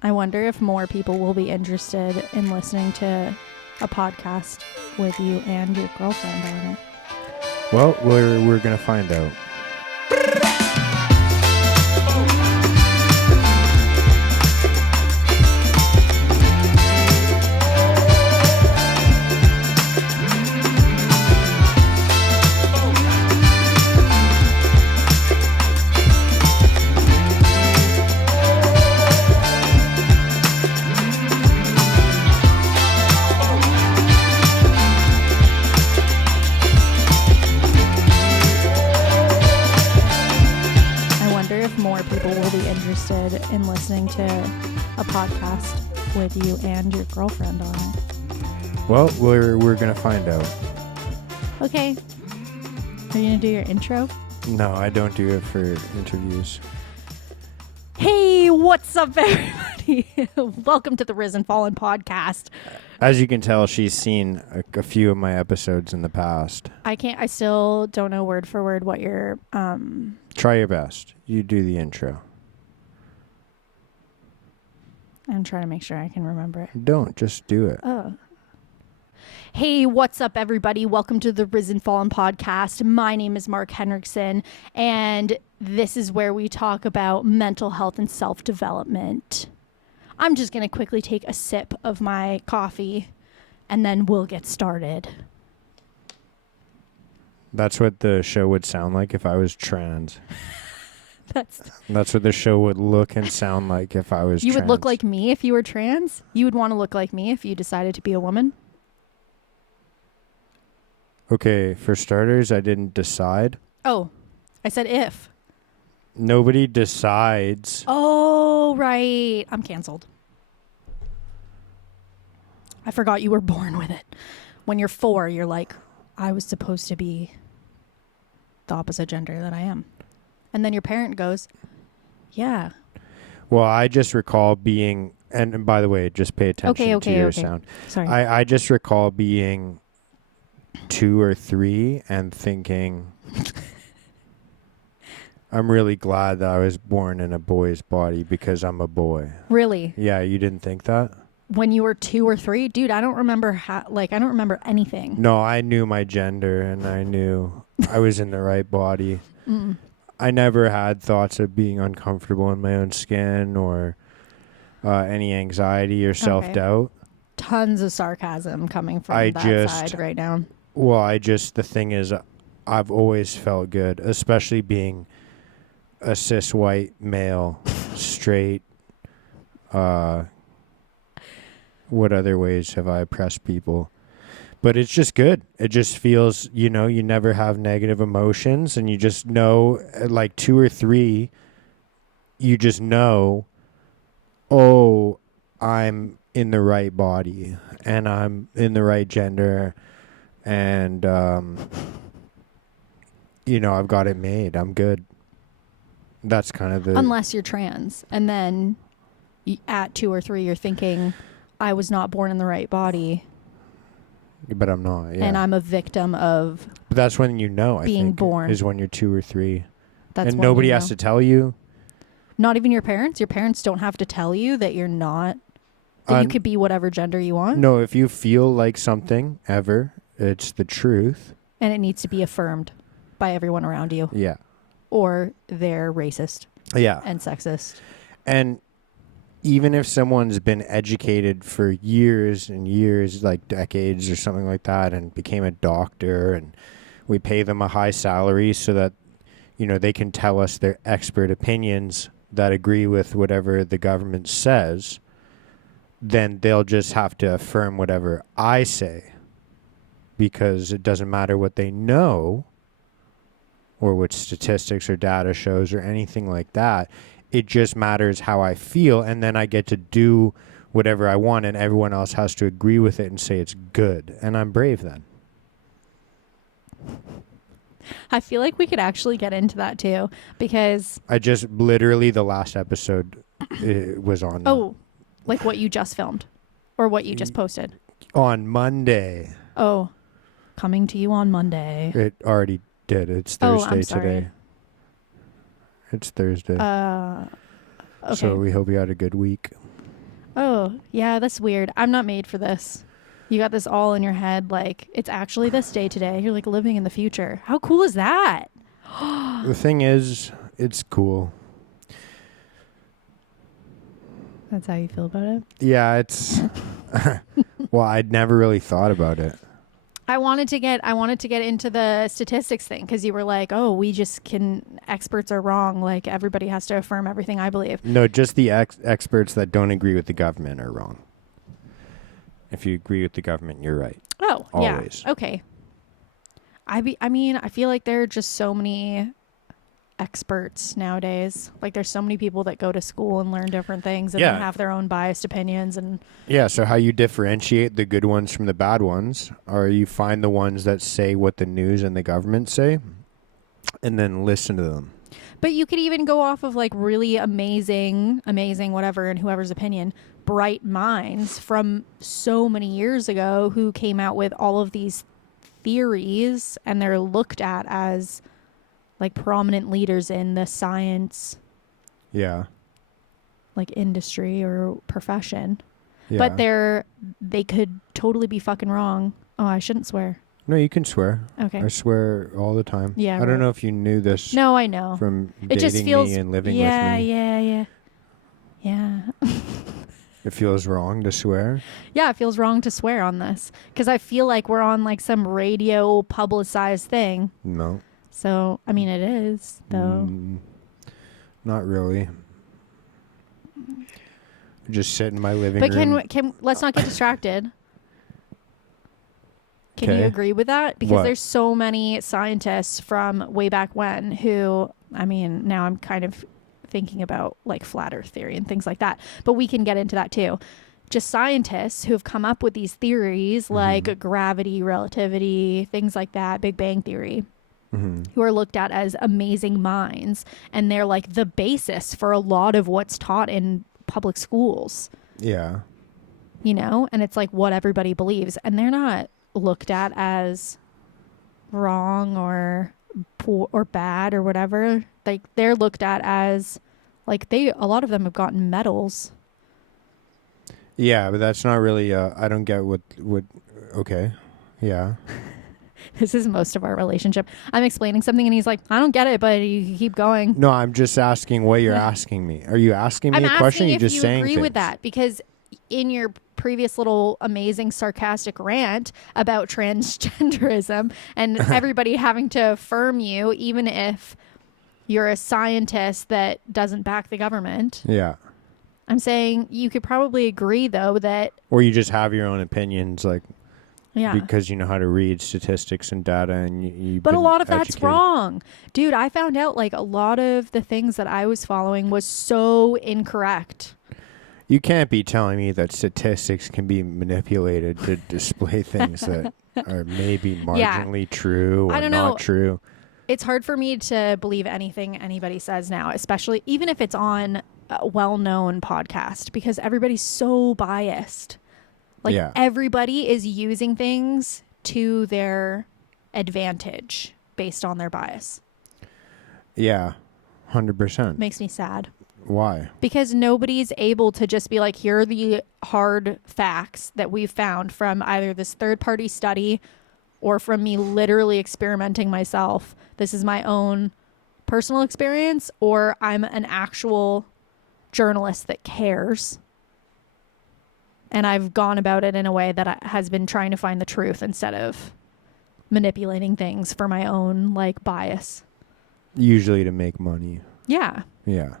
I wonder if more people will be interested in listening to a podcast with you and your girlfriend on it. Well, we're going to find out. More people will be interested in listening to a podcast with you and your girlfriend on it. Well, we're gonna find out. Okay. Are you gonna do your intro? No, I don't do it for interviews. Hey, what's up, everybody? Welcome to the Risen Fallen podcast. As you can tell, she's seen a few of my episodes in the past. I still don't know word for word what your Try your best. You do the intro. I'm trying to make sure I can remember it. Don't, just do it. Oh. Hey, what's up, everybody? Welcome to the Risen Fallen podcast. My name is Mark Henriksen, and this is where we talk about mental health and self-development. I'm just going to quickly take a sip of my coffee, and then we'll get started. That's what the show would sound like if I was trans. That's what the show would look and sound like if I was trans. You would look like me if you were trans? You would want to look like me if you decided to be a woman? Okay, for starters, I didn't decide. Oh, I said if. Nobody decides. Oh, right. I'm canceled. I forgot you were born with it. When you're 4, you're like, I was supposed to be the opposite gender that I am. And then your parent goes, yeah. Well, I just recall being, and by the way, just pay attention to your sound. Sorry. I just recall being 2 or 3 and thinking, I'm really glad that I was born in a boy's body because I'm a boy. Really? Yeah, you didn't think that? When you were 2 or 3? Dude, I don't remember I don't remember anything. No, I knew my gender and I knew I was in the right body. Mm. I never had thoughts of being uncomfortable in my own skin or any anxiety or self-doubt. Okay. Tons of sarcasm coming from that side right now. Well, the thing is, I've always felt good, especially being a cis white male, straight. What other ways have I oppressed people? But it's just good. It just feels, you never have negative emotions and you just know, like 2 or 3, you just know, oh, I'm in the right body and I'm in the right gender and, I've got it made. I'm good. That's kind of the... Unless you're trans. And then at 2 or 3, you're thinking, I was not born in the right body. But I'm not, yeah. And I'm a victim of... But that's when being born. Is when you're 2 or 3. That's and nobody has to tell you. Not even your parents? Your parents don't have to tell you that you're not... That you could be whatever gender you want? No, if you feel like something ever, it's the truth. And it needs to be affirmed by everyone around you. Yeah. Or they're racist. Yeah. And sexist. And even if someone's been educated for years and years, like decades or something like that, and became a doctor, and we pay them a high salary so that, they can tell us their expert opinions that agree with whatever the government says, then they'll just have to affirm whatever I say, because it doesn't matter what they know or what statistics or data shows or anything like that. It just matters how I feel, and then I get to do whatever I want, and everyone else has to agree with it and say it's good, and I'm brave then. I feel like we could actually get into that too, because... I just literally, the last episode was on. Oh, like what you just filmed or what you just posted? On Monday. Oh, coming to you on Monday. It already did. It's Thursday today. It's Thursday. Okay. So we hope you had a good week. Oh, yeah, that's weird. I'm not made for this. You got this all in your head, like it's actually this day today. You're like living in the future. How cool is that? The thing is, it's cool. That's how you feel about it? Yeah, it's well, I'd never really thought about it. I wanted to get into the statistics thing because you were like, "Oh, we just can. Experts are wrong. Like everybody has to affirm everything I believe." No, just the experts that don't agree with the government are wrong. If you agree with the government, you're right. Oh, Always. yeah. Okay. I mean, I feel like there are just so many experts nowadays. Like there's so many people that go to school and learn different things and Yeah. then have their own biased opinions and Yeah, so how you differentiate the good ones from the bad ones, or you find the ones that say what the news and the government say, and then listen to them. but you could even go off of like really amazing whatever in whoever's opinion, bright minds from so many years ago who came out with all of these theories and they're looked at as like prominent leaders in the science Yeah. like industry or profession. Yeah. But they could totally be fucking wrong. Oh, I shouldn't swear. No, you can swear. Okay. I swear all the time. Yeah, I don't right. know if you knew this No, I know. from It just dating feels me and living yeah, with me. yeah. It feels wrong to swear. Yeah, it feels wrong to swear on this because I feel like we're on like some radio publicized thing. No. So, I mean, it is though. Not really. Just sit in my living But room. can let's not get distracted. Can you Okay. agree with that? Because What? there's so many scientists from way back when who, I mean, now I'm kind of thinking about like flat earth theory and things like that, but we can get into that too. Just scientists who have come up with these theories like gravity, relativity, things like that, Big Bang theory, who are looked at as amazing minds. And they're like the basis for a lot of what's taught in public schools, Yeah. you know? And it's like what everybody believes. And they're not looked at as wrong or poor or bad or whatever. Like they're looked at as like a lot of them have gotten medals. Yeah, but that's not really I don't get what okay. Yeah. This is most of our relationship. I'm explaining something and he's like, I don't get it, but you keep going. No, I'm just asking what you're asking me. Are you asking me I'm a question? asking Or if you just you saying agree with things? that because in your previous little amazing sarcastic rant about transgenderism and everybody having to affirm you even if you're a scientist that doesn't back the government. Yeah. I'm saying you could probably agree though that Or you just have your own opinions, like yeah. because you know how to read statistics and data, and you've But a been lot of that's educated. wrong. Dude, I found out like a lot of the things that I was following was so incorrect. You can't be telling me that statistics can be manipulated to display things that are maybe marginally true or I don't not know. true. It's hard for me to believe anything anybody says now, especially even if it's on a well-known podcast because everybody's so biased. Like Yeah. everybody is using things to their advantage based on their bias. Yeah, 100%. Makes me sad. Why? Because nobody's able to just be like, here are the hard facts that we've found from either this third-party study or from me literally experimenting myself. This is my own personal experience, or I'm an actual journalist that cares. And I've gone about it in a way that has been trying to find the truth instead of manipulating things for my own like bias. Usually to make money. Yeah. Yeah.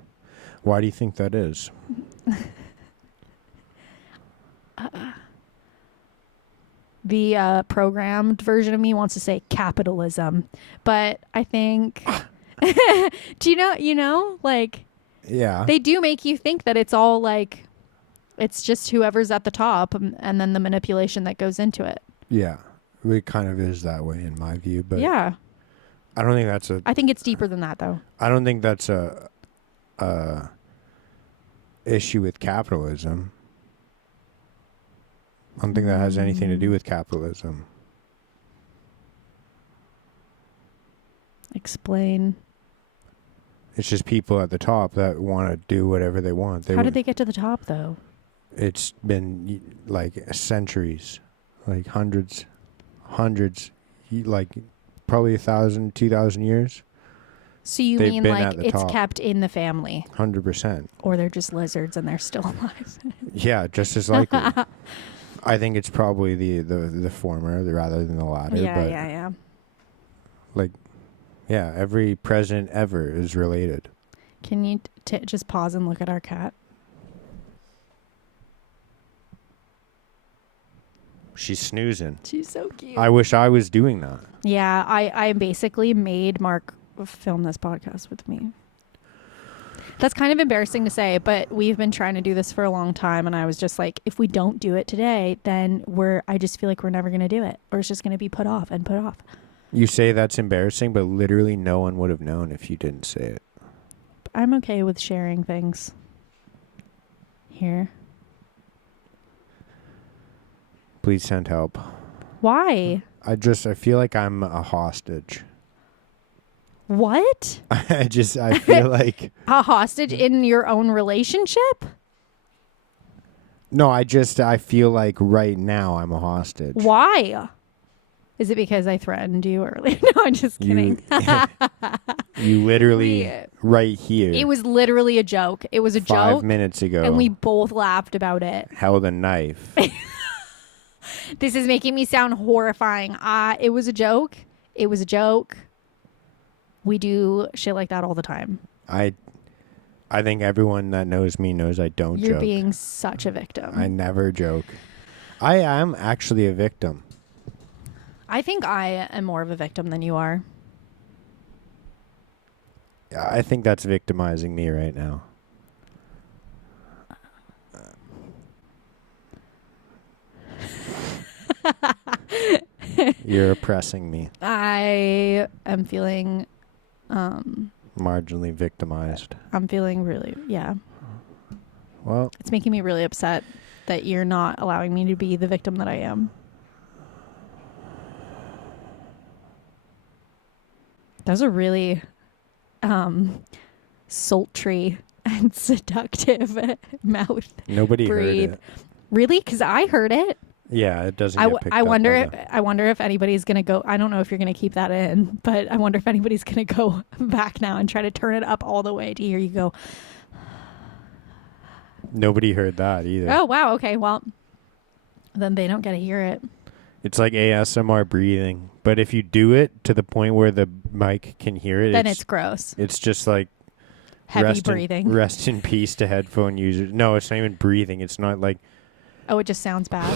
Why do you think that is? The programmed version of me wants to say capitalism, but I think do you know like Yeah. they do make you think that it's all like it's just whoever's at the top and then the manipulation that goes into it. Yeah. It kind of is that way in my view, but Yeah. I don't think I think it's deeper than that though. I don't think that's a issue with capitalism. I don't think that has anything to do with capitalism. Explain. It's just people at the top that want to do whatever they want. How did they get to the top though? it's been like centuries, like hundreds, like probably 1,000, 2,000 years. So you They've mean been like at the it's top. kept in the family? 100%. Or they're just lizards and they're still alive? Yeah, just as likely. I think it's probably the former rather than the latter. But Yeah. like, yeah, every president ever is related. Can you just pause and look at our cat? She's snoozing. She's so cute. I wish I was doing that. Yeah, I basically made Mark film this podcast with me. That's kind of embarrassing to say, but we've been trying to do this for a long time, and I was just like, if we don't do it today, then I just feel like we're never going to do it, or it's just going to be put off and put off. You say that's embarrassing, but literally no one would have known if you didn't say it. I'm okay with sharing things here. Please send help. Why? I feel like I'm a hostage. What? I feel like A hostage in your own relationship? no, I feel like right now I'm a hostage. Why? Is it because I threatened you earlier? No, I'm just kidding. You literally right here. It was literally a joke. It was a 5 joke. minutes ago. And we both laughed about it. held a knife. This is making me sound horrifying. It was a joke. It was a joke. We do shit like that all the time. I think everyone that knows me knows I don't joke. You're being such a victim. I never joke. I am actually a victim. I think I am more of a victim than you are. I think that's victimizing me right now. You're oppressing me. I am feeling Marginally victimized. I'm feeling really, yeah. Well, It's making me really upset that you're not allowing me to be the victim that I am. That was a really sultry and seductive mouth. nobody breathe. heard it. Really? Because I heard it. Yeah, it doesn't get picked I up wonder on if the- I wonder if anybody's gonna go. I don't know if you're gonna keep that in, but I wonder if anybody's gonna go back now and try to turn it up all the way to hear you go. Nobody heard that either. Oh wow, okay, well, then they don't get to hear it. It's like ASMR breathing, but if you do it to the point where the mic can hear it, Then it's gross. It's just like Heavy breathing. Rest in peace to headphone users. No, it's not even breathing. It's not like Oh, it just sounds bad.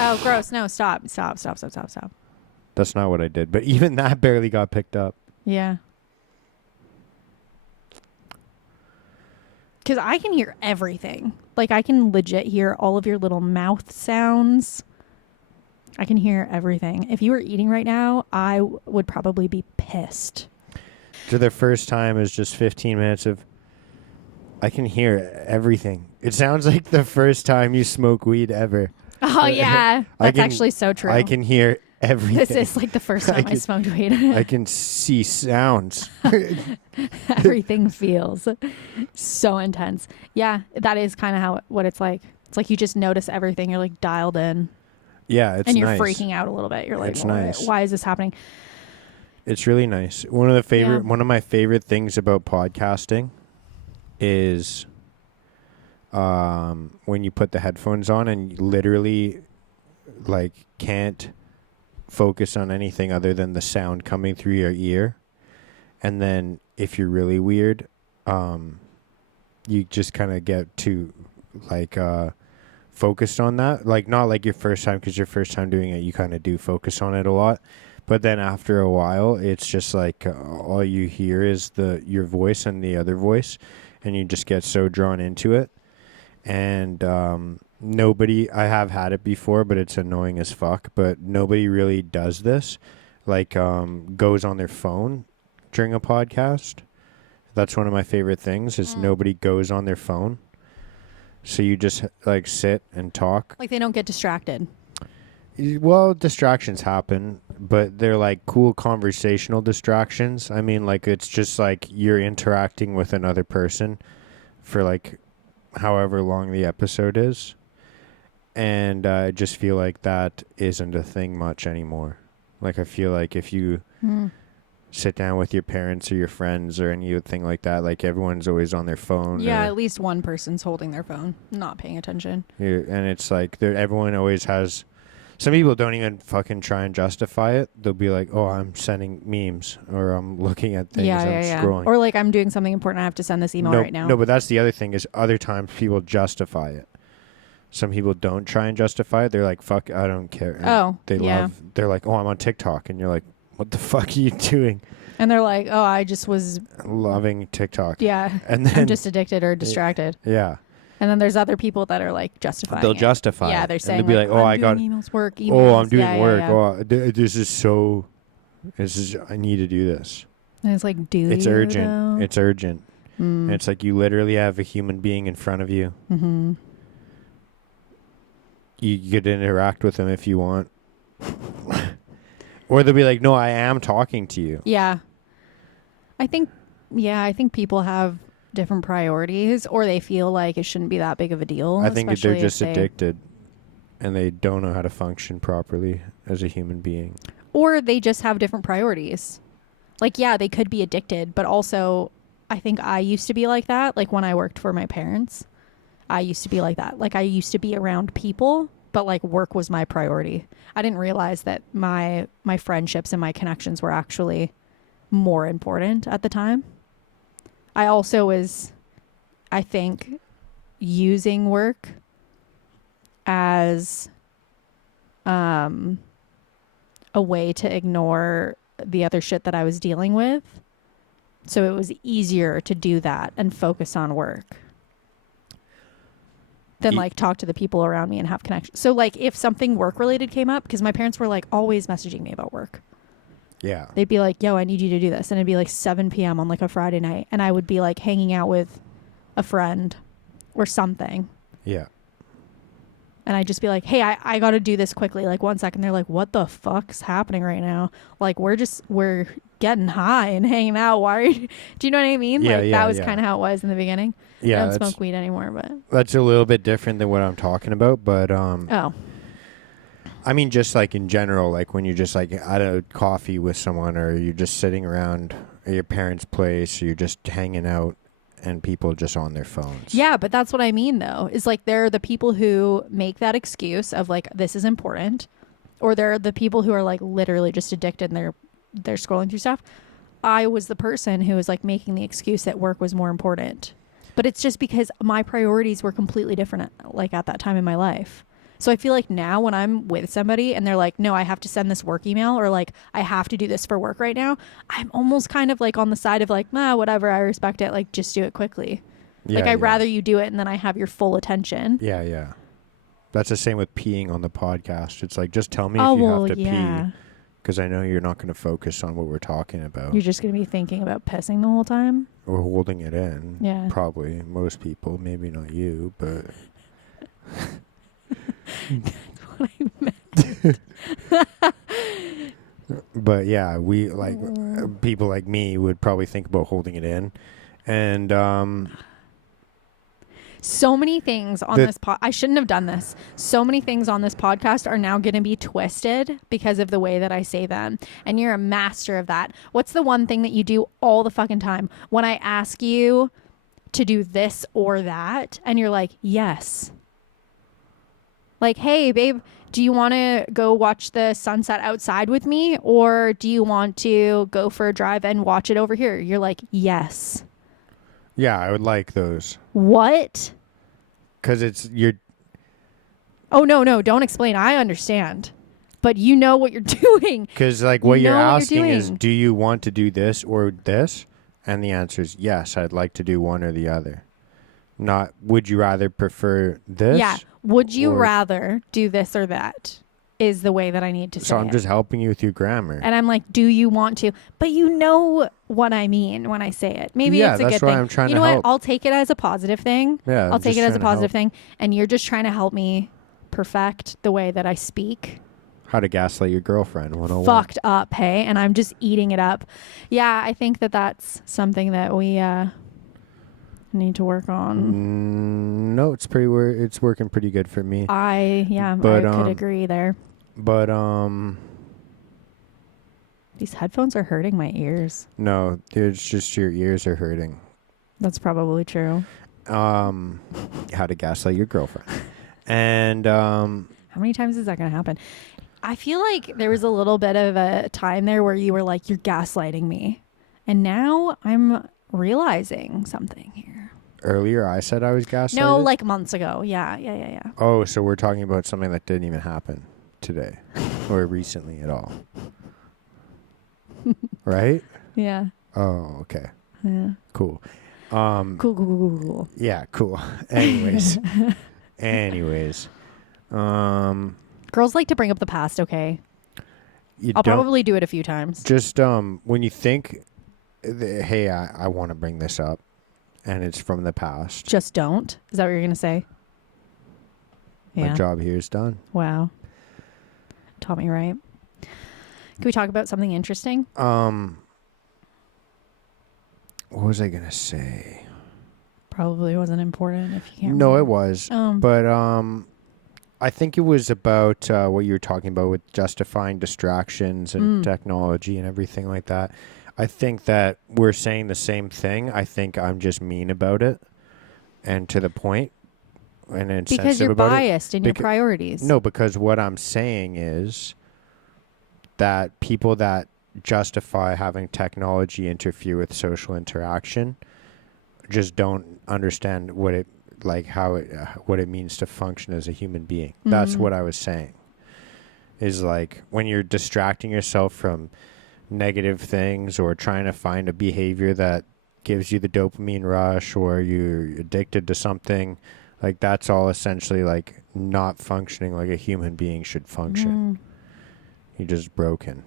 Oh, gross. No, stop. that's not what I did. But even that barely got picked up. Yeah. Because I can hear everything. Like, I can legit hear all of your little mouth sounds. I can hear everything. If you were eating right now, I would probably be pissed. So the first time is just 15 minutes of I can hear everything. It sounds like the first time you smoke weed ever. Oh, yeah. That's actually so true. I can hear everything. This is like the first time I smoked weed. I can see sounds. Everything feels so intense. Yeah, that is kind of what it's like. It's like you just notice everything. You're like dialed in. Yeah, it's nice. And you're freaking out a little bit. You're like, It's nice. Why is this happening? It's really nice. One of my favorite things about podcasting is when you put the headphones on and you literally like can't focus on anything other than the sound coming through your ear. And then if you're really weird, you just kind of get to like focused on that. Like not like your first time, because your first time doing it, you kind of do focus on it a lot. But then after a while, it's just like all you hear is your voice and the other voice, and you just get so drawn into it. And I have had it before, but it's annoying as fuck. But nobody really does this, like goes on their phone during a podcast. That's one of my favorite things is nobody goes on their phone. So you just like sit and talk. Like they don't get distracted. Well, distractions happen, but they're like cool conversational distractions. I mean, like it's just like you're interacting with another person for like however long the episode is. And I just feel like that isn't a thing much anymore. Like, I feel like if you sit down with your parents or your friends or anything like that, like, everyone's always on their phone. Yeah, at least one person's holding their phone, not paying attention. And it's like everyone always has... Some people don't even fucking try and justify it. They'll be like, oh, I'm sending memes, or I'm looking at things, scrolling. Or like, I'm doing something important, I have to send this email right now. No, but that's the other thing, is other times people justify it. Some people don't try and justify it. They're like, fuck, I don't care. And they're like, oh, I'm on TikTok. And you're like, what the fuck are you doing? And they're like, oh, I just was... loving TikTok. Yeah. And then... I'm just addicted or distracted. Yeah. And then there's other people that are like justifying They'll justify it. Yeah, they're saying, and they'll be like, oh, I'm doing emails, work, emails. Oh, I'm doing work. Yeah. Oh, I need to do this. And it's like, It's urgent. Though? It's urgent. And it's like, you literally have a human being in front of you. Mm-hmm. You could interact with them if you want. Or they'll be like, no, I am talking to you. Yeah. I think people have different priorities, or they feel like it shouldn't be that big of a deal. I think they're just addicted and they don't know how to function properly as a human being. Or they just have different priorities. Like, yeah, they could be addicted, but also I think I used to be like that. Like, when I worked for my parents, I used to be like that. Like, I used to be around people, but like, work was my priority. I didn't realize that my friendships and my connections were actually more important at the time. I also was, I think, using work as a way to ignore the other shit that I was dealing with. So it was easier to do that and focus on work than like talk to the people around me and have connection. So like, if something work related came up, because my parents were like always messaging me about work. Yeah. They'd be like, yo, I need you to do this. And it'd be like 7 p.m. on like a Friday night. And I would be like hanging out with a friend or something. Yeah. And I'd just be like, hey, I got to do this quickly. Like, 1 second. They're like, what the fuck's happening right now? Like, we're getting high and hanging out. Why are you, do you know what I mean? Yeah, like, that was kind of how it was in the beginning. Yeah. I don't smoke weed anymore, but. That's a little bit different than what I'm talking about. But, Oh. I mean, just like in general, like when you're just like at a coffee with someone, or you're just sitting around at your parents' place, or you're just hanging out and people just on their phones. Yeah, but that's what I mean, though, is like, there are the people who make that excuse of like, this is important, or there are the people who are like literally just addicted and they're scrolling through stuff. I was the person who was like making the excuse that work was more important, but it's just because my priorities were completely different, like at that time in my life. So I feel like now when I'm with somebody and they're like, no, I have to send this work email, or like, I have to do this for work right now, I'm almost kind of like on the side of like, nah, whatever, I respect it. Like, just do it quickly. Yeah, I'd rather you do it and then I have your full attention. Yeah, yeah. That's the same with peeing on the podcast. It's like, just tell me if you have to pee, because I know you're not going to focus on what we're talking about. You're just going to be thinking about pissing the whole time? Or holding it in. Yeah. Probably. Most people. Maybe not you, but... That's what I meant. But yeah, we like people like me would probably think about holding it in. And so many things on this I shouldn't have done this. So many things on this podcast are now going to be twisted because of the way that I say them. And you're a master of that. What's the one thing that you do all the fucking time when I ask you to do this or that and you're like, yes. Like, hey, babe, do you want to go watch the sunset outside with me? Or do you want to go for a drive and watch it over here? You're like, yes. Yeah, I would like those. What? Because it's your... Oh, no, don't explain. I understand. But you know what you're doing. Because like what you're asking is, do you want to do this or this? And the answer is yes, I'd like to do one or the other. Not, would you rather prefer this? Yeah. Would you rather do this or that is the way that I need to say it. So I'm just helping you with your grammar. And I'm like, do you want to? But you know what I mean when I say it. Maybe it's a good thing. Yeah, that's why I'm trying to help. You know what? I'll take it as a positive thing. Yeah, I'll take it as a positive thing. And you're just trying to help me perfect the way that I speak. How to gaslight your girlfriend 101. Fucked up, hey? And I'm just eating it up. Yeah, I think that that's something that we need to work on. No, it's working pretty good for me. I could agree there. But these headphones are hurting my ears. no, it's just your ears are hurting. That's probably true. How to gaslight your girlfriend. And how many times is that going to happen? I feel like there was a little bit of a time there where you were like, you're gaslighting me. And now I'm realizing something here. Earlier I said I was gaslighted? No, like months ago. Yeah. Oh, so we're talking about something that didn't even happen today or recently at all. Right? Yeah. Oh, okay. Yeah. Cool. Cool. Yeah, cool. Anyways. Girls like to bring up the past, okay? I'll probably do it a few times. Just when you think, hey, I want to bring this up, and it's from the past. Just don't? Is that what you're going to say? My job here is done. Wow. Taught me right. Can we talk about something interesting? What was I going to say? Probably wasn't important if you can't No, remember. it was. But I think it was about what you were talking about with justifying distractions and technology and everything like that. I think that we're saying the same thing. I think I'm just mean about it and to the point and insensitive because you're about biased in your priorities. No, because what I'm saying is that people that justify having technology interfere with social interaction just don't understand what it what it means to function as a human being. That's what I was saying. Is like when you're distracting yourself from negative things or trying to find a behavior that gives you the dopamine rush or you're addicted to something, like that's all essentially like not functioning like a human being should function. You're just broken.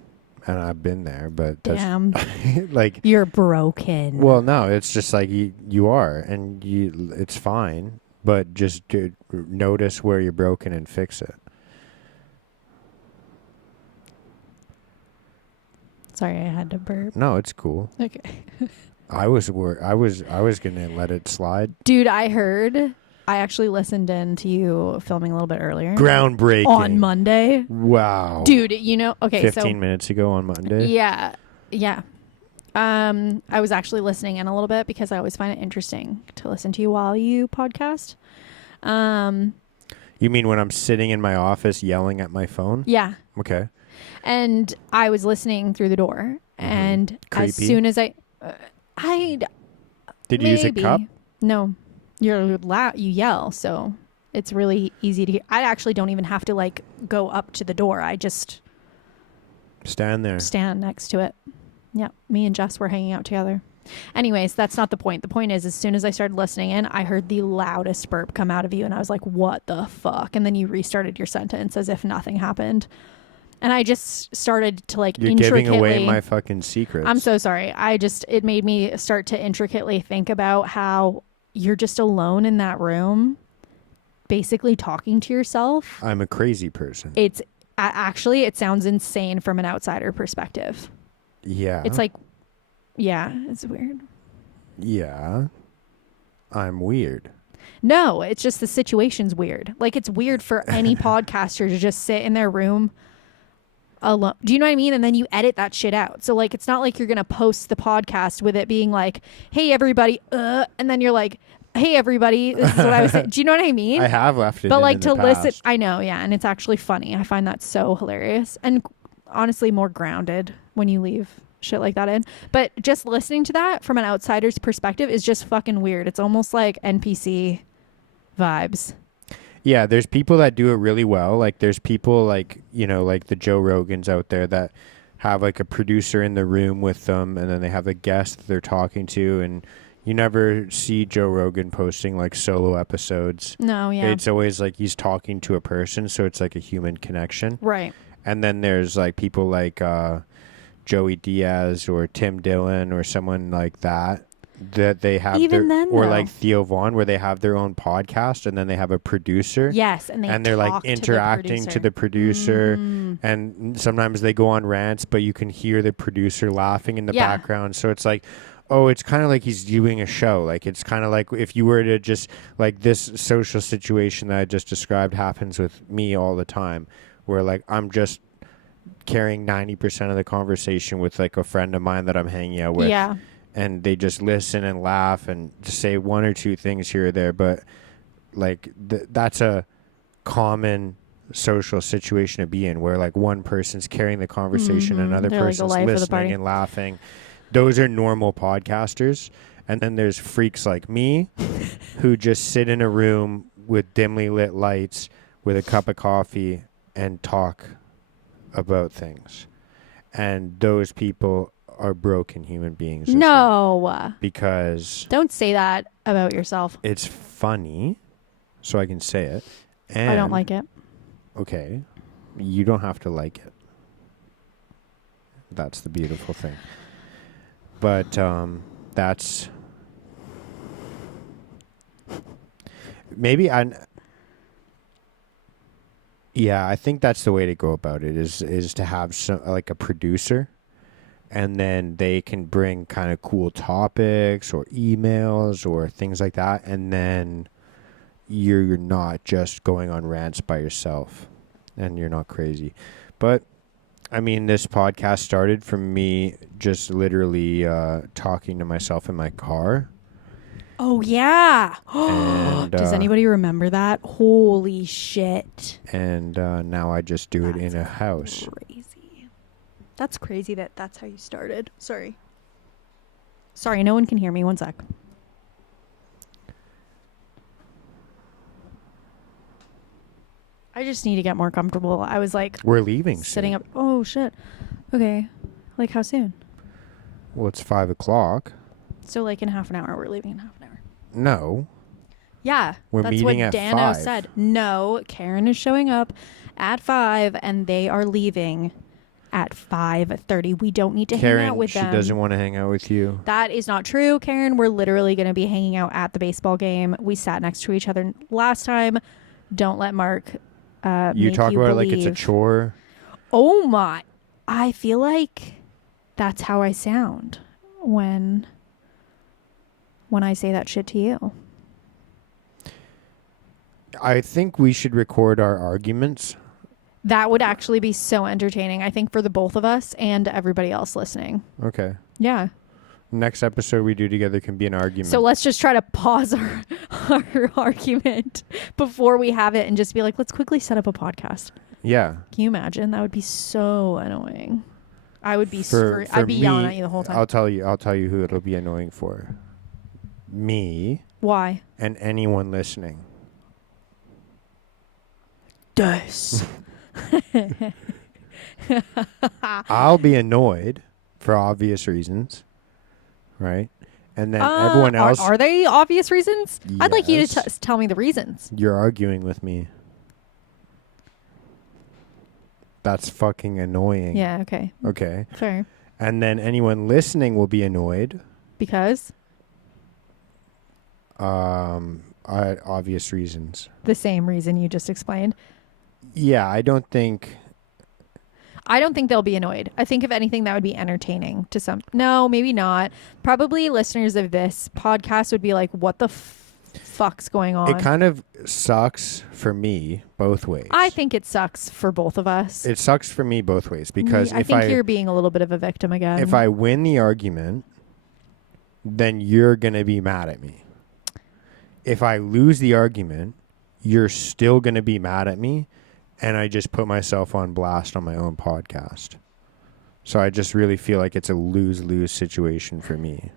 And I've been there, but that's like you're broken. Well, no, it's just like you are, and it's fine, but just notice where you're broken and fix it. Sorry, I had to burp. No, it's cool. Okay. I was gonna let it slide. Dude, I actually listened in to you filming a little bit earlier. Groundbreaking. On Monday. Wow. Dude, okay, 15 minutes ago on Monday? Yeah. I was actually listening in a little bit because I always find it interesting to listen to you while you podcast. You mean when I'm sitting in my office yelling at my phone? Yeah. Okay. And I was listening through the door, and Creepy. as soon as I Did you use a cup? No. You're loud. You yell, so it's really easy to hear. I actually don't even have to like go up to the door. I just stand there. Stand next to it. Yeah, me and Jess were hanging out together. Anyways, that's not the point. The point is, as soon as I started listening in, I heard the loudest burp come out of you, and I was like, "What the fuck?" And then you restarted your sentence as if nothing happened. And I just started to like You're giving away my fucking secrets. I'm so sorry. It made me start to intricately think about how you're just alone in that room, basically talking to yourself. I'm a crazy person. It's actually, it sounds insane from an outsider perspective. Yeah. It's like, yeah, it's weird. Yeah. I'm weird. No, it's just the situation's weird. Like it's weird for any podcaster to just sit in their room alone. Do you know what I mean? And then you edit that shit out. So like, it's not like you're going to post the podcast with it being like, hey everybody, and then you're like, hey everybody, this is what I was saying. Do you know what I mean? I have left it but like in to the past. listen, I know. Yeah. And it's actually funny. I find that so hilarious and honestly more grounded when you leave shit like that in. But just listening to that from an outsider's perspective is just fucking weird. It's almost like NPC vibes. Yeah, there's people that do it really well. Like there's people like, like the Joe Rogans out there that have like a producer in the room with them and then they have a guest that they're talking to, and you never see Joe Rogan posting like solo episodes. No, yeah. It's always like he's talking to a person, so it's like a human connection. Right. And then there's like people like Joey Diaz or Tim Dillon or someone like that they have or like Theo Vaughn, where they have their own podcast and then they have a producer. Yes, and they're like interacting to the producer, and sometimes they go on rants, but you can hear the producer laughing in the background. So it's like, oh, it's kind of like he's doing a show. Like, it's kind of like if you were to just, like, this social situation that I just described happens with me all the time, where, like, I'm just carrying 90% of the conversation with, like, a friend of mine that I'm hanging out with. Yeah. And they just listen and laugh and just say one or two things here or there. But, like, that's a common social situation to be in, where, like, one person's carrying the conversation, another They're like the person's life of the party. listening and laughing. Those are normal podcasters. And then there's freaks like me who just sit in a room with dimly lit lights with a cup of coffee and talk about things. And those people are broken human beings. as well. No. Because Don't say that about yourself. it's funny, so I can say it. And I don't like it. Okay. You don't have to like it. That's the beautiful thing. But that's maybe I think that's the way to go about it is to have some, like, a producer, and then they can bring kind of cool topics or emails or things like that, and then you're not just going on rants by yourself, and you're not crazy. But I mean, this podcast started from me just literally talking to myself in my car. Oh, yeah. And, Does anybody remember that? Holy shit. And now I just do it in a house. Crazy. That's crazy that's how you started. Sorry, no one can hear me. One sec. I just need to get more comfortable. I was like, We're leaving sitting soon. up. Oh, shit. Okay. Like, how soon? Well, it's 5:00. So, like, in half an hour. We're leaving in half an hour. No. Yeah. We're that's meeting what at Dano 5. said. No, Karen is showing up at 5, and they are leaving at 5:30. We don't need to hang out with them. She doesn't want to hang out with you. That is not true, Karen. We're literally going to be hanging out at the baseball game. We sat next to each other last time. Don't let Mark You make talk you about believe. it like it's a chore. Oh my. I feel like that's how I sound when I say that shit to you. I think we should record our arguments. That would actually be so entertaining, I think, for the both of us and everybody else listening. Okay. Yeah. Next episode we do together can be an argument. So let's just try to pause our argument before we have it and just be like, let's quickly set up a podcast. Yeah. Can you imagine? That would be so annoying. I would be I'd be yelling at you the whole time. I'll tell you who it'll be annoying for. Me Why? and anyone listening. This. I'll be annoyed for obvious reasons, right? And then everyone else. Are they obvious reasons? I'd like you to Yes. tell me the reasons. You're arguing with me. That's fucking annoying. Yeah, okay. Okay. Fair. And then anyone listening will be annoyed. Because? Obvious reasons. The same reason you just explained. Yeah, I don't think they'll be annoyed. I think, if anything, that would be entertaining to some. No, maybe not. Probably listeners of this podcast would be like, what the fuck's going on? it kind of sucks for me both ways. I think it sucks for both of us. It sucks for me both ways because I think you're being a little bit of a victim again. if I win the argument, then you're going to be mad at me. If I lose the argument, you're still going to be mad at me, and I just put myself on blast on my own podcast. So I just really feel like it's a lose-lose situation for me.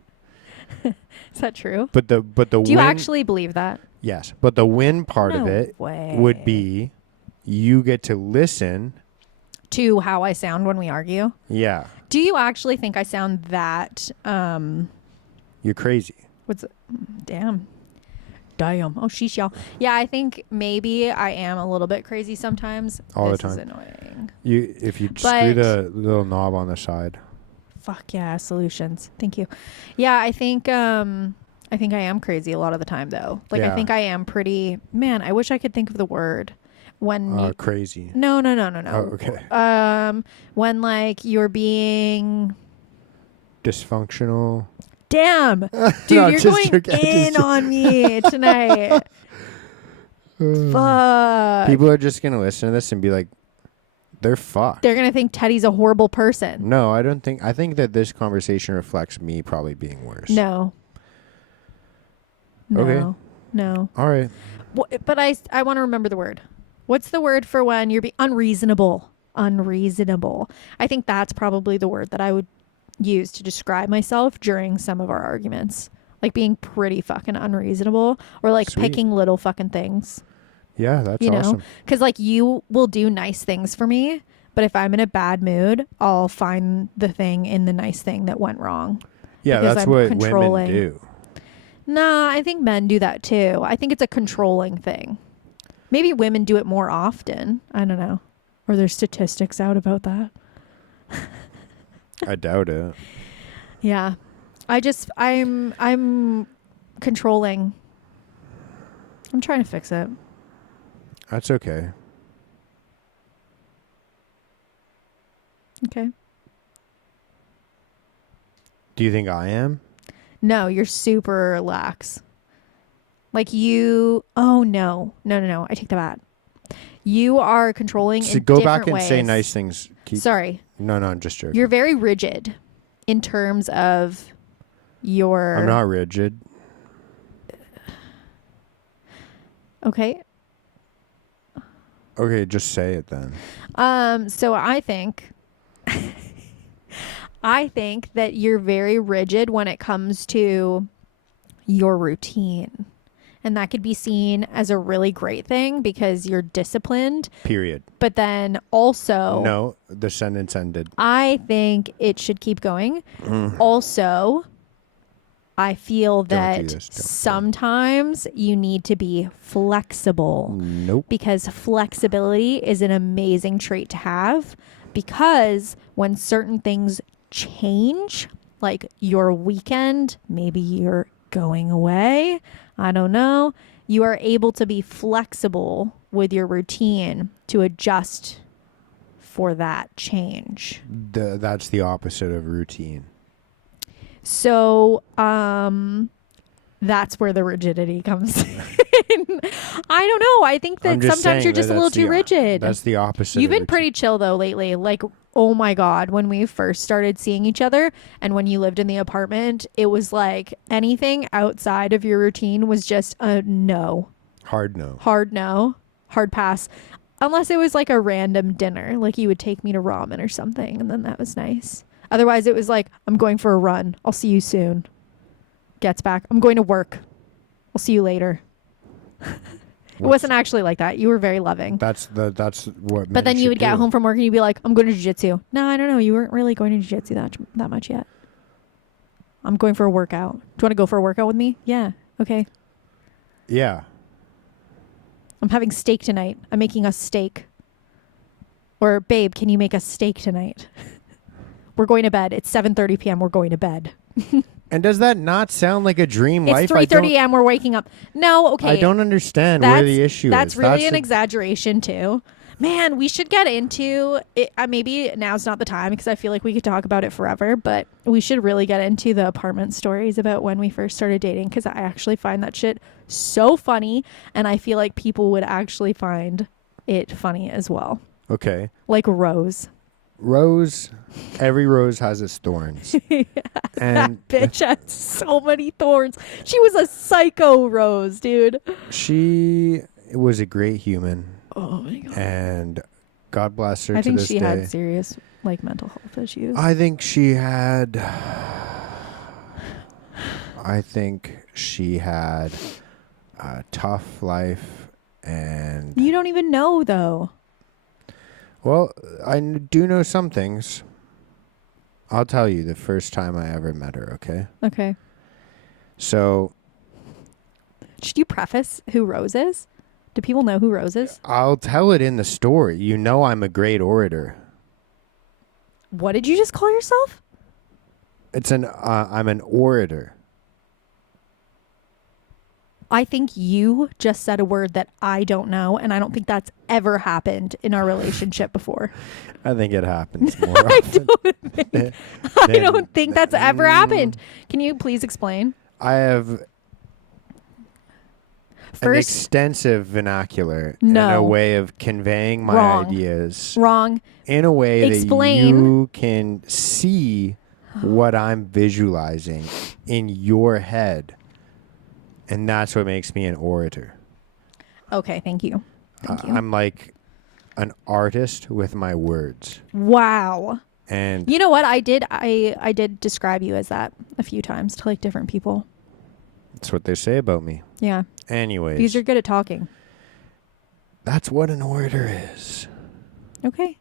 Is that true? But the Do you actually believe that? Yes, but the win part of No it way. would be you get to listen. To how I sound when we argue? Yeah, Do you actually think I sound that you're crazy. Damn. Oh, sheesh, y'all. Yeah, I think maybe I am a little bit crazy sometimes. All the This time. is annoying. If you But- screw the little knob on the side. Fuck yeah, solutions. Thank you. Yeah, I think I am crazy a lot of the time though. Like Yeah. I think I am pretty. Man, I wish I could think of the word when. Crazy. No. Oh, okay. When like you're being Dysfunctional. Damn. Dude, No, you're just going joking, just in on me tonight. Fuck. People are just gonna listen to this and be like, they're fucked. They're going to think Teddy's a horrible person. No, I don't think. I think that this conversation reflects me probably being worse. No. Okay. No. All right. But I want to remember the word. What's the word for when you're being unreasonable? Unreasonable. I think that's probably the word that I would use to describe myself during some of our arguments. Like being pretty fucking unreasonable or like Sweet. picking little fucking things. Yeah, that's You know? awesome. Because like you will do nice things for me, but if I'm in a bad mood, I'll find the thing in the nice thing that went wrong. Yeah, Because that's I'm what controlling. women do. Nah, I think men do that too. I think it's a controlling thing. Maybe women do it more often. I don't know. Or there's statistics out about that. I doubt it. Yeah. I'm controlling. I'm trying to fix it. That's okay. Okay. Do you think I am? No, you're super lax. Like you, oh no. I take that back. You are controlling So in go different back and ways. say nice things. Sorry. No, I'm just joking. You're very rigid in terms of your... I'm not rigid. Okay. Okay, just say it then. So I think that you're very rigid when it comes to your routine. And that could be seen as a really great thing because you're disciplined. Period. But then also... No, the sentence ended. I think it should keep going. Also, I feel Don't do that this. Don't. sometimes you need to be flexible. Nope. Because flexibility is an amazing trait to have, because when certain things change, like your weekend, maybe you're going away, I don't know, you are able to be flexible with your routine to adjust for that change. That's the opposite of routine. So, that's where the rigidity comes in. I don't know. I think that sometimes you're just a little too rigid. That's the opposite. You've of been routine. pretty chill though lately. Like, oh my God, when we first started seeing each other and when you lived in the apartment, it was like anything outside of your routine was just a no. Hard no. Hard pass. Unless it was like a random dinner, like you would take me to ramen or something, and then that was nice. Otherwise, it was like, I'm going for a run. I'll see you soon. Gets back. I'm going to work. I'll see you later. It wasn't actually like that. You were very loving. That's what. But then you would get home from work and you'd be like, I'm going to jiu-jitsu. No, I don't know. You weren't really going to jiu-jitsu that much yet. I'm going for a workout. Do you want to go for a workout with me? Yeah. Okay. Yeah. I'm having steak tonight. I'm making us steak. Or, babe, can you make us steak tonight? We're going to bed. It's 7:30 p.m. We're going to bed. And does that not sound like a dream life? It's 3:30 a.m. We're waking up. No, okay. I don't understand where the issue that's is. Really an exaggeration too. Man, we should get into it. Maybe now's not the time because I feel like we could talk about it forever, but we should really get into the apartment stories about when we first started dating, because I actually find that shit so funny, and I feel like people would actually find it funny as well. Okay. Like Rose. Every rose has its thorns. Yeah, and that bitch has so many thorns. She was a psycho Rose, dude. She was a great human. Oh my God. And God bless her I to think this she day. had serious like mental health issues. I think she had a tough life, and You don't even know though. well, I do know some things. I'll tell you the first time I ever met her, okay? Okay. So Should you preface who Rose is? Do people know who Rose is? I'll tell it in the story. You know I'm a great orator. What did you just call yourself? I'm an orator. I think you just said a word that I don't know, and I don't think that's ever happened in our relationship before. I think it happens more I often. don't think that's ever happened. Can you please explain? I have an First, extensive vernacular No. and a way of conveying my Wrong. ideas wrong. in a way Explain. that you can see what I'm visualizing in your head. And that's what makes me an orator. Okay, thank you. Thank you. I'm like an artist with my words. Wow. And You know what? I did describe you as that a few times to like different people. that's what they say about me. Yeah. Anyways, Because you're good at talking. that's what an orator is. Okay.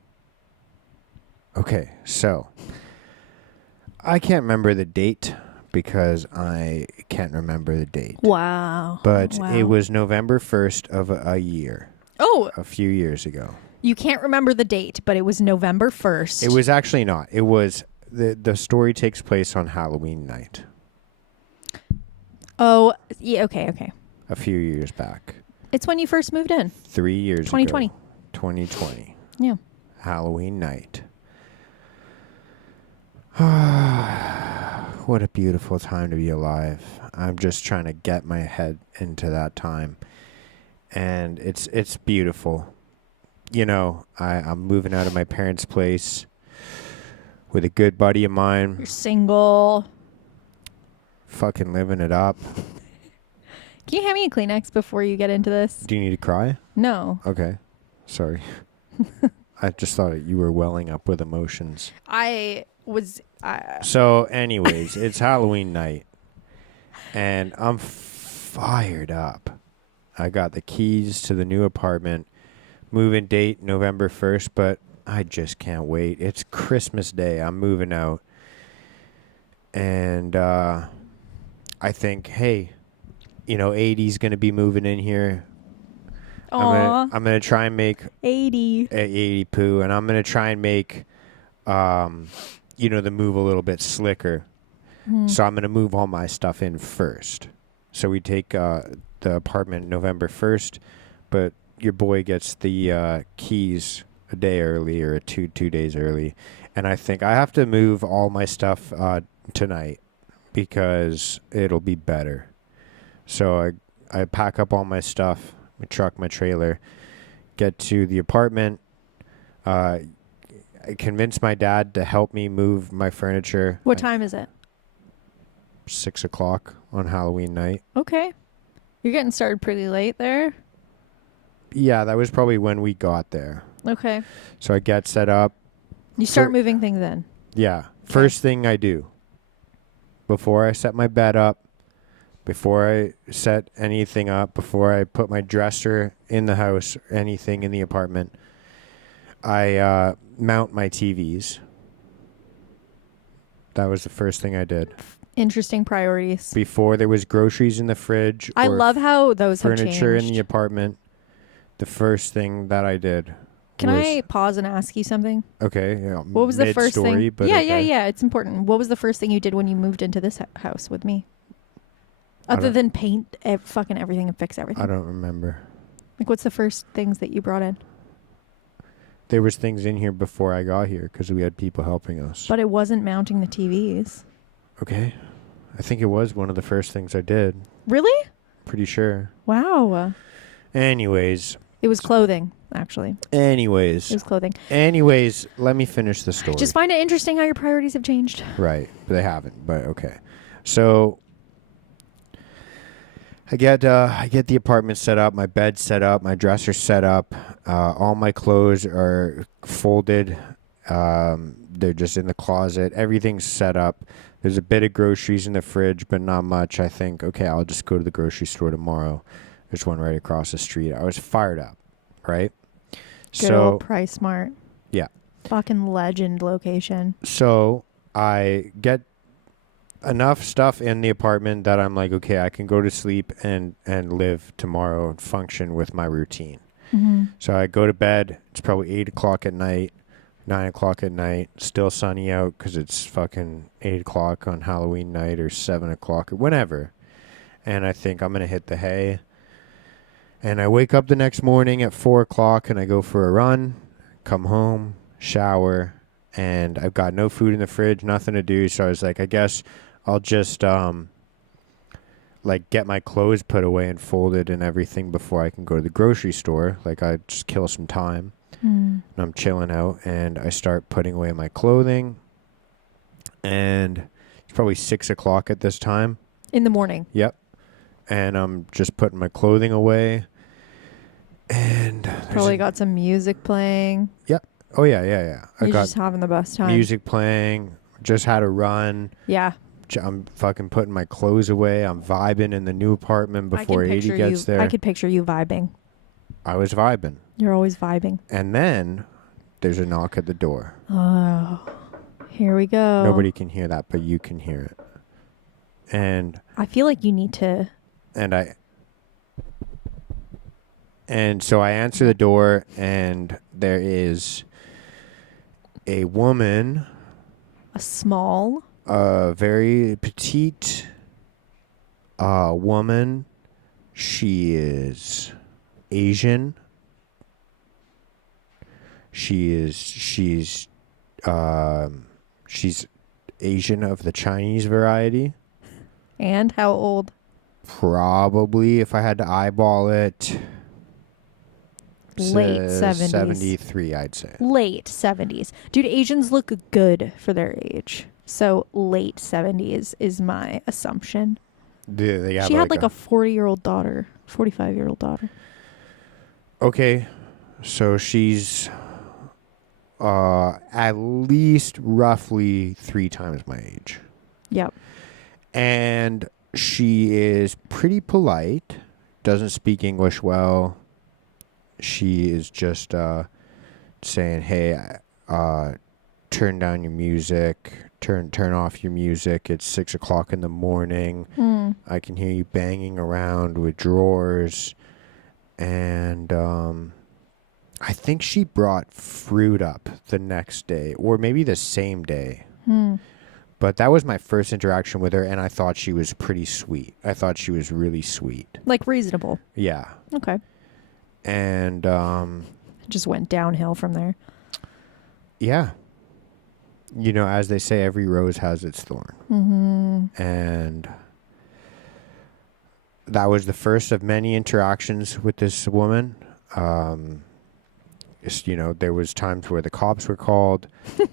Okay, so I can't remember the date because I can't remember the date. Wow. But Wow. it was November 1st of a year, Oh, a few years ago. you can't remember the date, but it was November 1st. It was actually not. It was the story takes place on Halloween night Oh, yeah, okay. a few years back. It's when you first moved in. 3 years 2020. ago. 2020. Yeah. Halloween night. What a beautiful time to be alive. I'm just trying to get my head into that time. And it's beautiful. You know, I'm moving out of my parents' place with a good buddy of mine. You're single. Fucking living it up. Can you hand me a Kleenex before you get into this? Do you need to cry? No. Okay. Sorry. I just thought you were welling up with emotions. I was... So, anyways, it's Halloween night. And I'm fired up. I got the keys to the new apartment. Moving date November 1st, but I just can't wait. It's Christmas Day. I'm moving out. And I think, hey, you know, 80's going to be moving in here. Aw. I'm gonna try and make 80. 80 poo, and I'm gonna try and make, you know, the move a little bit slicker. So I'm gonna move all my stuff in first. So we take the apartment November 1st, but your boy gets the keys a day early or two days early, and I think I have to move all my stuff tonight because it'll be better. So I pack up all my stuff. My truck, my trailer, get to the apartment. I convinced my dad to help me move my furniture. What time is it? 6 o'clock on Halloween night. Okay. You're getting started pretty late there. Yeah, that was probably when we got there. Okay. So I get set up. You start moving things in. Yeah. First thing I do, before I set my bed up, before I set anything up, before I put my dresser in the house, or anything in the apartment, I mount my TVs. That was the first thing I did. Interesting priorities. Before there was groceries in the fridge I or love how those have furniture in changed. the apartment, the first thing that I did. Can I pause and ask you something? Okay. Yeah, What was the first thing? But Yeah, okay. yeah. It's important. What was the first thing you did when you moved into this house with me? I Other than paint fucking everything and fix everything. I don't remember. Like, what's the first things that you brought in? There was things in here before I got here because we had people helping us. But it wasn't mounting the TVs. Okay. I think it was one of the first things I did. Really? Pretty sure. Wow. Anyways. It was clothing, actually. It was clothing. Anyways, let me finish the story. Just find it interesting how your priorities have changed. Right. But they haven't. But okay. So I get the apartment set up, my bed set up, my dresser set up. All my clothes are folded. They're just in the closet. Everything's set up. There's a bit of groceries in the fridge, but not much. I think, okay, I'll just go to the grocery store tomorrow. There's one right across the street. I was fired up, right? Good old Price Smart. Yeah. Fucking legend location. So I get enough stuff in the apartment that I'm like, okay, I can go to sleep and live tomorrow and function with my routine. Mm-hmm. So I go to bed. It's probably 8 o'clock at night, 9 o'clock at night. Still sunny out because it's fucking 8 o'clock on Halloween night or 7 o'clock or whenever. and I think I'm going to hit the hay. And I wake up the next morning at 4 o'clock and I go for a run, come home, shower, and I've got no food in the fridge, nothing to do. So I was like, I guess I'll just like get my clothes put away and folded and everything before I can go to the grocery store. Like I just kill some time. And I'm chilling out and I start putting away my clothing. And it's probably 6 o'clock at this time. In the morning. Yep. And I'm just putting my clothing away. And probably got some music playing. Yep. Oh yeah. You're just having the best time. Music playing. Just had a run. Yeah. I'm fucking putting my clothes away. I'm vibing in the new apartment before 80 gets there. I could picture you vibing. I was vibing. You're always vibing. And then there's a knock at the door. Oh, here we go. Nobody can hear that, but you can hear it. And I feel like you need to. And so I answer the door, and there is a woman. A very petite woman. She is Asian. She's Asian of the Chinese variety. And how old? Probably, if I had to eyeball it, late 70s. 73, I'd say. Late 70s. Dude, Asians look good for their age. So late 70s is my assumption. She had like a 40-year-old daughter, 45-year-old daughter. Okay, so she's at least roughly 3 times my age. Yep. And she is pretty polite, doesn't speak English well. She is just saying, hey, turn down your music, turn off your music. It's 6 o'clock in the morning. I can hear you banging around with drawers. And I think she brought fruit up the next day, or maybe the same day. But that was my first interaction with her, and I thought she was pretty sweet. I thought she was really sweet. Like reasonable. Yeah. Okay. And it just went downhill from there. Yeah. You know, as they say, every rose has its thorn. And that was the first of many interactions with this woman. You know, there was times where the cops were called.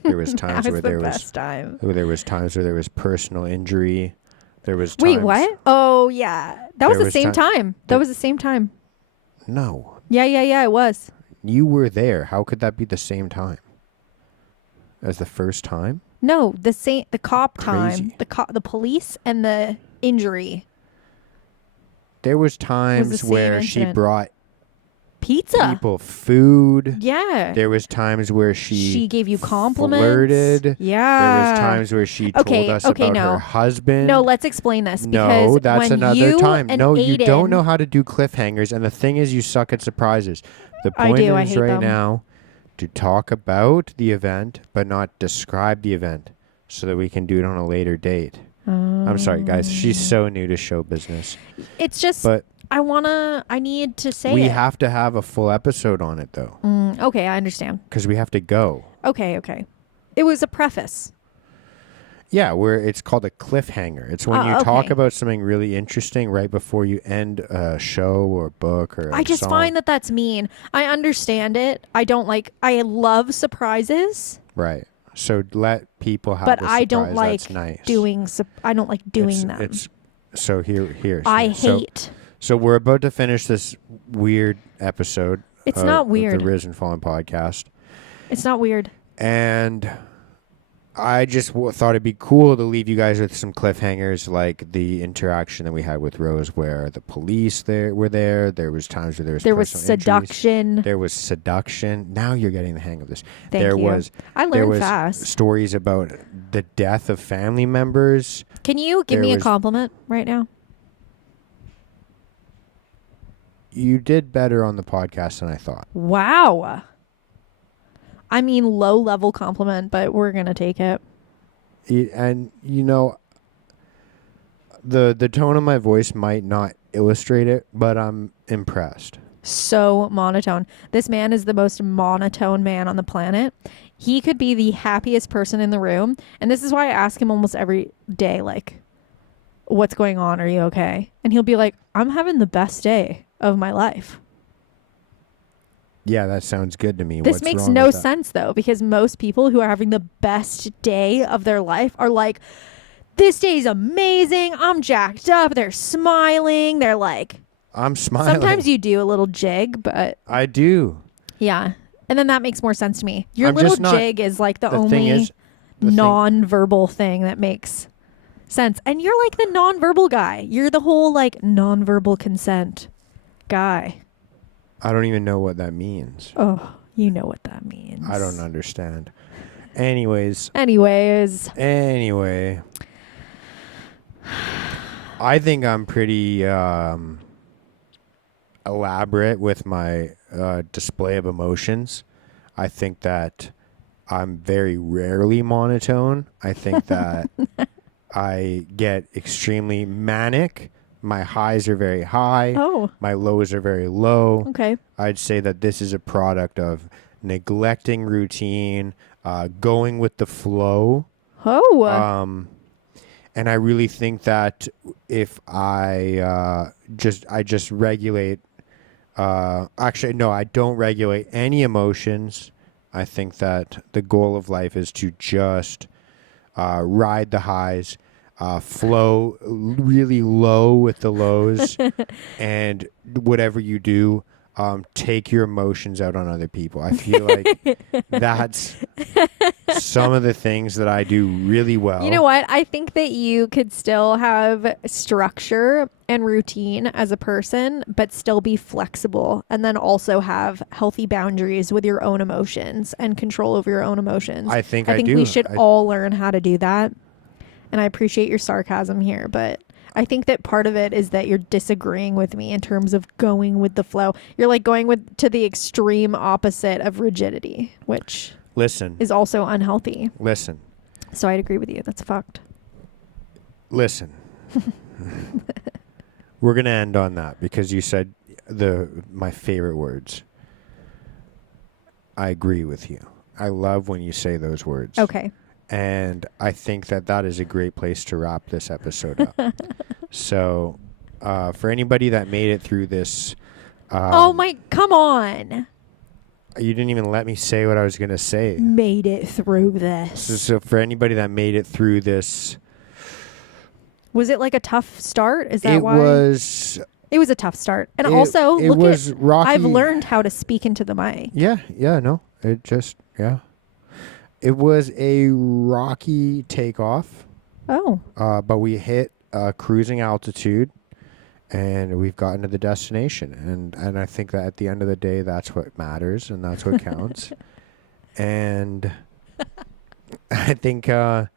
There was times where there was times where there was personal injury. There was times. Wait, what? Oh yeah, that was the same time. That was the same time. No. Yeah, it was. You were there. How could that be the same time as the first time? No, the cop Crazy. time, the police and the injury. There was times where she brought pizza, people food. Yeah. There was times where she gave you compliments. Flirted. Yeah. There was times where she told us about her husband. No, let's explain this. No, that's another time. No, you Aiden, don't know how to do cliffhangers, and the thing is, you suck at surprises. The point is right now to talk about the event, but not describe the event, so that we can do it on a later date. I'm sorry, guys. She's so new to show business. It's just, but I need to say we have to have a full episode on it, though. Okay, I understand. Because we have to go. Okay. It was a preface. Yeah, it's called a cliffhanger. It's when you talk about something really interesting right before you end a show or book or I just find that that's mean. I understand it. I love surprises. Right. So let people have but the I don't like that's nice. I don't like doing them. So here. I hate. So we're about to finish this weird episode. It's not weird. Of the Risen Fallen podcast. It's not weird. And I just thought it'd be cool to leave you guys with some cliffhangers, like the interaction that we had with Rose, where the police were there. There was times where there was seduction. Injuries. There was seduction. Now you're getting the hang of this. Thank you. I learned fast. Stories about the death of family members. Can you give me a compliment right now? You did better on the podcast than I thought. Wow. I mean, low-level compliment, but we're going to take it. And, you know, The tone of my voice might not illustrate it, but I'm impressed. So monotone. This man is the most monotone man on the planet. He could be the happiest person in the room. And this is why I ask him almost every day, like, what's going on? Are you okay? And he'll be like, I'm having the best day of my life. Yeah, that sounds good to me. This What's makes wrong no with that? sense, though, because most people who are having the best day of their life are like, this day's amazing. I'm jacked up. They're smiling. They're like, I'm smiling. sometimes you do a little jig, but I do. yeah. And then that makes more sense to me. Your I'm little just not- jig is like the thing only is, the thing- non-verbal thing that makes sense. And you're like the non-verbal guy. You're the whole like non-verbal consent guy. I don't even know what that means. Oh, you know what that means. I don't understand. Anyways, Anyway. I think I'm pretty elaborate with my display of emotions. I think that I'm very rarely monotone. I think that I get extremely manic. My highs are very high. Oh, My lows are very low. okay. I'd say that this is a product of neglecting routine, going with the flow. Oh. And I really think that if I just regulate, actually, no, I don't regulate any emotions. I think that the goal of life is to just ride the highs, flow really low with the lows, and whatever you do, take your emotions out on other people. I feel like that's some of the things that I do really well. You know what? I think that you could still have structure and routine as a person, but still be flexible, and then also have healthy boundaries with your own emotions and control over your own emotions. I think we do. should all learn how to do that. And I appreciate your sarcasm here, but I think that part of it is that you're disagreeing with me in terms of going with the flow. You're like going to the extreme opposite of rigidity, which is also unhealthy. Listen. So I'd agree with you. That's fucked. Listen. We're going to end on that because you said my favorite words. I agree with you. I love when you say those words. Okay. And I think that is a great place to wrap this episode up. So, for anybody that made it through this... come on. You didn't even let me say what I was going to say. Made it through this. So for anybody that made it through this... Was it like a tough start? Is that It why? It was a tough start. And also, rocky. I've learned how to speak into the mic. Yeah, no. It was a rocky takeoff. Oh. But we hit cruising altitude, and we've gotten to the destination. And I think that at the end of the day, that's what matters, and that's what counts. And I think... okay.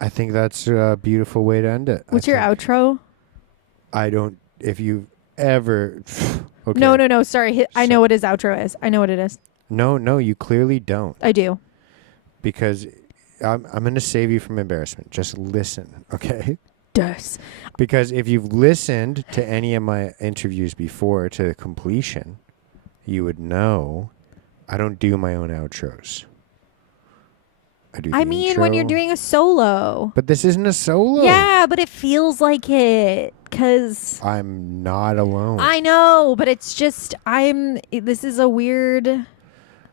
I think that's a beautiful way to end it. What's your outro? If you've ever... Okay. No. Sorry. I know what his outro is. I know what it is. No, you clearly don't. I do. Because I'm going to save you from embarrassment. Just listen, okay? Yes. Because if you've listened to any of my interviews before to completion, you would know I don't do my own outros. I mean, when you're doing a solo. But this isn't a solo. Yeah, but it feels like it. Because I'm not alone. I know, but it's just, this is a weird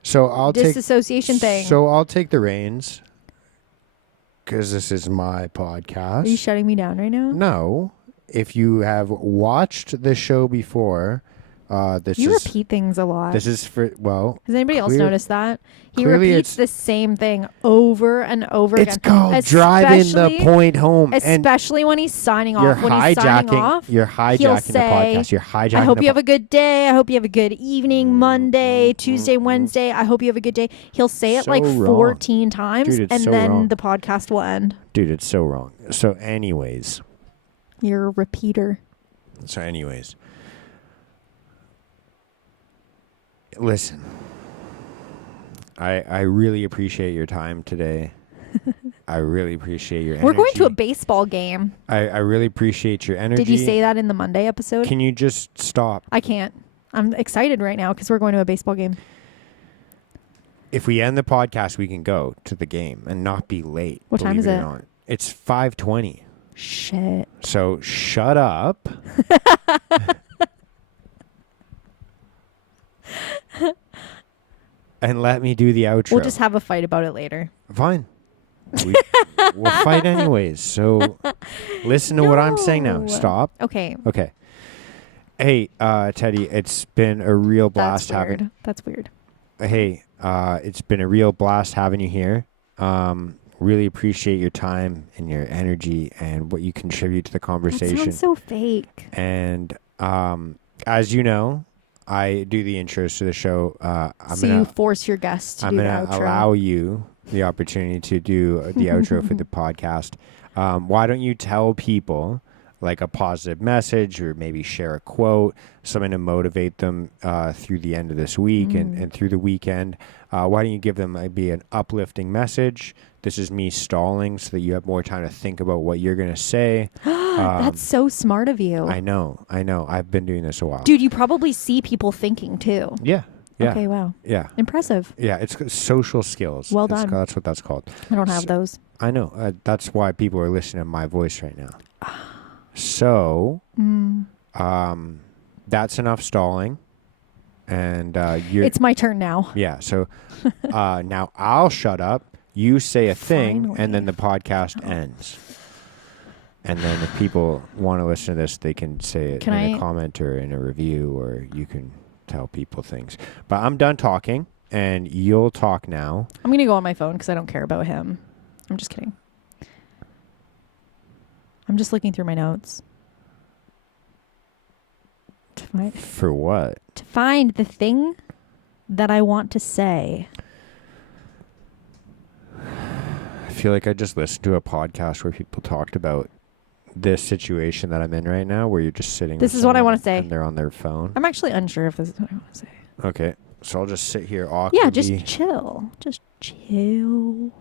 disassociation thing. So I'll take the reins. Because this is my podcast. Are you shutting me down right now? No. If you have watched the show before, you repeat things a lot. This is for, well... Has anybody else noticed that? He clearly repeats the same thing over and over again. It's called driving the point home. Especially when he's signing off. You're hijacking the podcast. You're hijacking I hope you have a good day. I hope you have a good evening, Monday, Tuesday, Wednesday. I hope you have a good day. He'll say it like 14 times, Dude, and then the podcast will end. Dude, it's so wrong. So anyways. You're a repeater. So anyways. Listen, I really appreciate your time today. I really appreciate your energy. We're going to a baseball game. I really appreciate your energy. Did you say that in the Monday episode? Can you just stop? I can't. I'm excited right now because we're going to a baseball game. If we end the podcast, we can go to the game and not be late. What time is it? It's 5:20. Shit. So shut up. And let me do the outro. We'll just have a fight about it later. Fine. We'll fight anyways. So listen to what I'm saying now. Stop. Okay. Okay. Hey, Teddy, it's been a real blast having. That's weird. Hey, it's been a real blast having you here. Really appreciate your time and your energy and what you contribute to the conversation. That sounds so fake. And as you know, I do the intros to the show. You force your guests to do the outro. I'm going to allow you the opportunity to do the outro for the podcast. Why don't you tell people like a positive message or maybe share a quote, something to motivate them through the end of this week and through the weekend. Why don't you give them maybe an uplifting message? This is me stalling so that you have more time to think about what you're going to say. That's so smart of you. I know. I've been doing this a while. Dude, you probably see people thinking too. Yeah. Okay, wow. Yeah. Impressive. Yeah, it's social skills. Well done. That's what that's called. I don't have those. I know. That's why people are listening to my voice right now. So, that's enough stalling. And it's my turn now. Yeah. So now I'll shut up. You say a thing, Finally. and then the podcast ends. And then if people want to listen to this, they can say it in a comment or in a review, or you can tell people things. But I'm done talking, and you'll talk now. I'm going to go on my phone because I don't care about him. I'm just kidding. I'm just looking through my notes. For what? To find the thing that I want to say. I feel like I just listened to a podcast where people talked about this situation that I'm in right now, where you're just sitting. This is what I want to say. And they're on their phone. I'm actually unsure if this is what I want to say. Okay. So I'll just sit here awkwardly. Yeah, just chill. Just chill.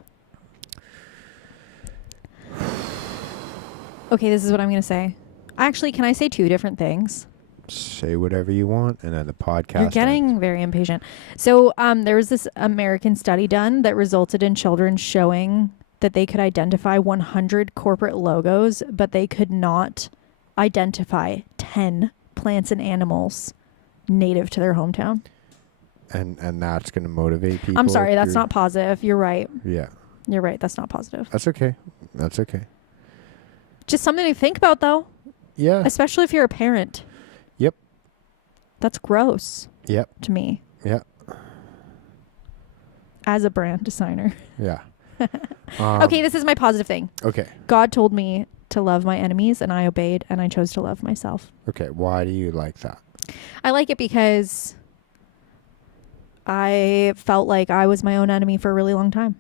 Okay, this is what I'm going to say. Actually, can I say two different things? Say whatever you want, and then the podcast. You're getting very impatient. So there was this American study done that resulted in children showing that they could identify 100 corporate logos, but they could not identify 10 plants and animals native to their hometown. And that's going to motivate people. I'm sorry, that's not positive. You're right. Yeah. You're right. That's not positive. That's okay. That's okay. Just something to think about, though. Yeah. Especially if you're a parent. Yep. That's gross. Yep. To me. Yep. As a brand designer. Yeah. Okay, this is my positive thing. Okay. God told me to love my enemies, and I obeyed, and I chose to love myself. Okay. Why do you like that? I like it because I felt like I was my own enemy for a really long time.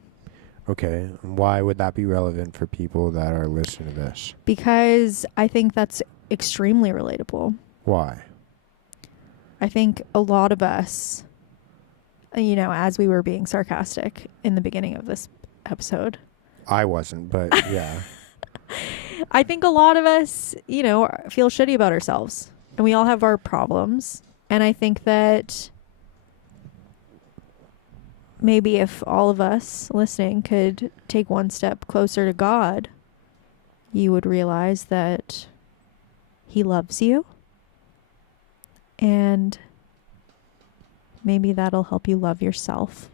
Okay. Why would that be relevant for people that are listening to this? Because I think that's extremely relatable. Why? I think a lot of us, you know, as we were being sarcastic in the beginning of this episode. I wasn't, but yeah. I think a lot of us, you know, feel shitty about ourselves. And we all have our problems. And I think that maybe if all of us listening could take one step closer to God, you would realize that He loves you. And maybe that'll help you love yourself.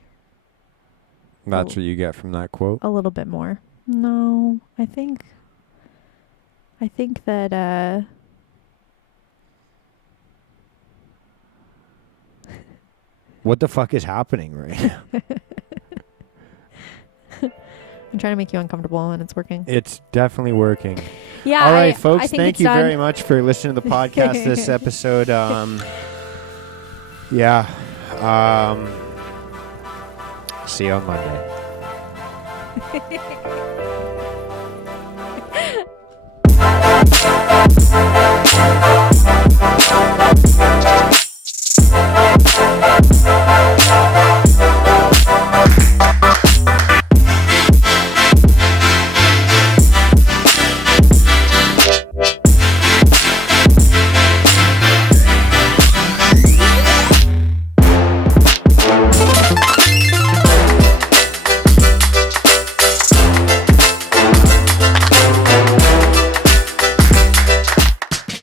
That's what you get from that quote? A little bit more. No, I think that what the fuck is happening right now? I'm trying to make you uncomfortable and it's working. It's definitely working. Yeah. All right, folks, I think thank you done. very much for listening to the podcast this episode. Yeah. See you on Monday.